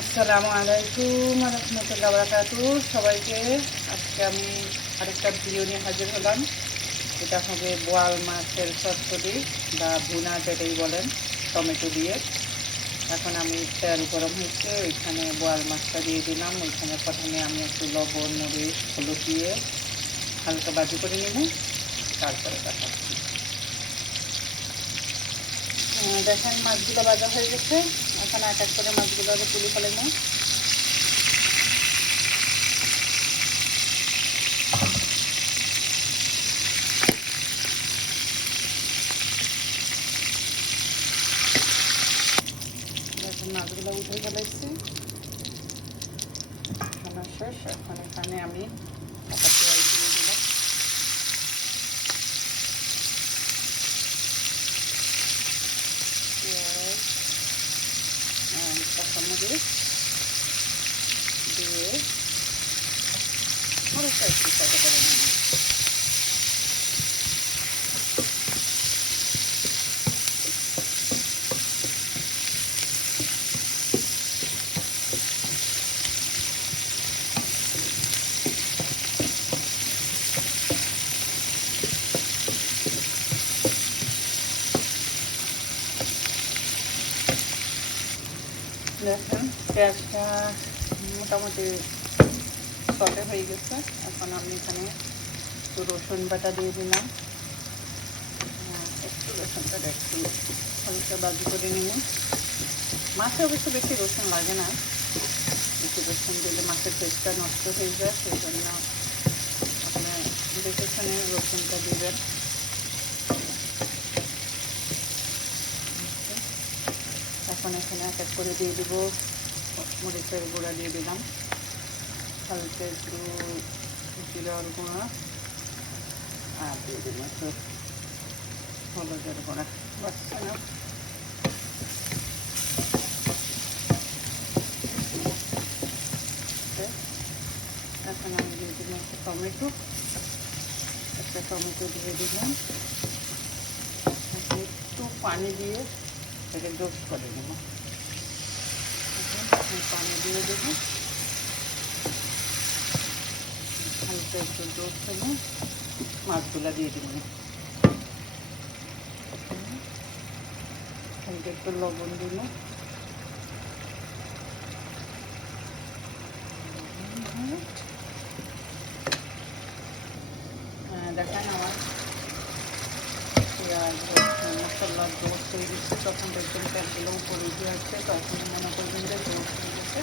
আসসালামু আলাইকুম রহমতুল্লাহ বারাকাতুহু। সবাইকে আজকে আমি আরেকটা ভিডিও নিয়ে হাজির হলাম। এটা হবে বোয়াল মাছের চচ্চড়ি বা ভুনা যেটাই বলেন, টমেটো দিয়ে। এখন আমি তেল গরম হয়েছে, ওইখানে বোয়াল মাছটা দিয়ে দিলাম। ওইখানে প্রথমে আমি একটু লবণ মরিচ হলুদ দিয়ে হালকা ভাজি করে নেব, তারপরে দেখাচ্ছি। দেখেন মাছগুলো ভাজা হয়ে গেছে। এখন এক এক করে মাছগুলো তুলে ফেলে নেব। মাছগুলো উঠে ফেলেছি, খানা শেষ। এখন এখানে আমি একটা পেঁয়াজ দিয়ে দিলাম, পেঁয়াজ কাঁচামরিচ দিয়ে হালকা একটু সাদা করে নিলাম। দেখেন পেঁয়াজটা মোটামুটি সতে হয়ে গেছে। এখন আমি এখানে একটু রসুন বাটা দিয়ে দিলাম। একটু রসুনটা একটু হালকা ভাজি করে নিব। মাছে অবশ্য বেশি রসুন লাগে না, বেশি রসুন দিলে মাছের টেস্টটা নষ্ট হয়ে যায়। সেই জন্য আপনি দেখে শুনে রসুনটা দিবেন। এখন এখানে এক এক করে দিয়ে দিব মরিচের গুঁড়া দিয়ে দিলাম, হালকা একটু জিরার গুঁড়া, আর দিয়ে দিলাম একটু হলুদের গুঁড়া। বাচ্চা না এখন আমি দিয়ে দিলাম একটা টমেটো দিয়ে দিলাম। একটু পানি দিয়ে এটাকে ডোজ করে নেব। পানি দিয়ে দেবো, হালকা একটু ডোজ করে মাছগুলা দিয়ে দিব। হালকা একটু লবণ দিল, দেখেন আমার পেঁয়াজ মশলার জোর হয়ে গেছে। তখন দেখবেন তেলগুলো উপরে দিয়ে আছে, তখন মনে করবেন যে জোর হয়ে গেছে।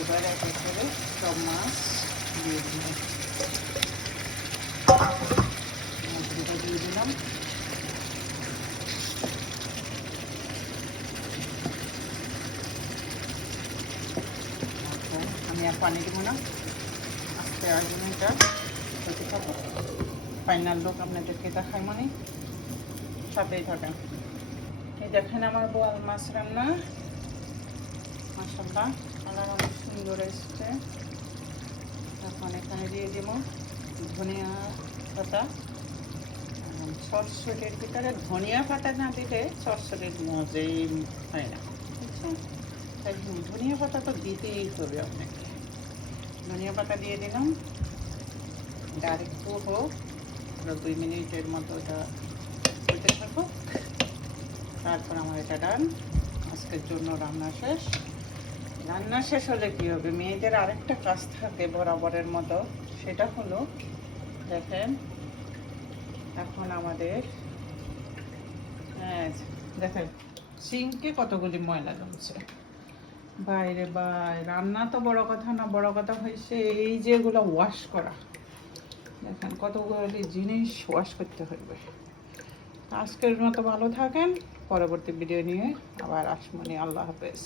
এবার এক এক করে সব মাছ দিয়ে দিলাম, মাছগুলো দিয়ে দিলাম। আমি আর পানি দেবো না, আস্তে আসবেন। এটা হতে থাকো, ফাইনাল লোক আপনাদেরকে দেখায়, মানে সাথেই থাকেন। এই দেখেন আমার বোয়াল মাছ রান্না, মাশাআল্লাহ কালার অনেক সুন্দর এসছে। এখন এখানে দিয়ে দেব ধনিয়া পাতা। চচ্চড়ির ভিতরে ধনিয়া পাতা না দিলে চচ্চড়ির মজাই হয় না, বুঝছেন? তাই ধনিয়া পাতা তো দিতেই হবে আপনাকে। ধনিয়া পাতা দিয়ে দিলাম, ডাইরেক্ট হোক 2 মিনিটের মতো এটা হতে থাকুক। তারপর আমার এটা ডান, আজকের জন্য রান্না শেষ। রান্না শেষ হলে কী হবে, মেয়েদের আরেকটা কাজ থাকে বরাবরের মতো, সেটা হলো দেখেন এখন আমাদের দেখেন সিঙ্কে কতগুলি ময়লা জমছে। বাইরে রান্না তো বড় কথা না, বড় কথা হয়েছে এই যেগুলো ওয়াশ করা। দেখেন কতগুলি জিনিস ওয়াশ করতে হবে। আজকের মতো ভালো থাকেন, পরবর্তী ভিডিও নিয়ে আবার আসমনি। আল্লাহ হাফেজ।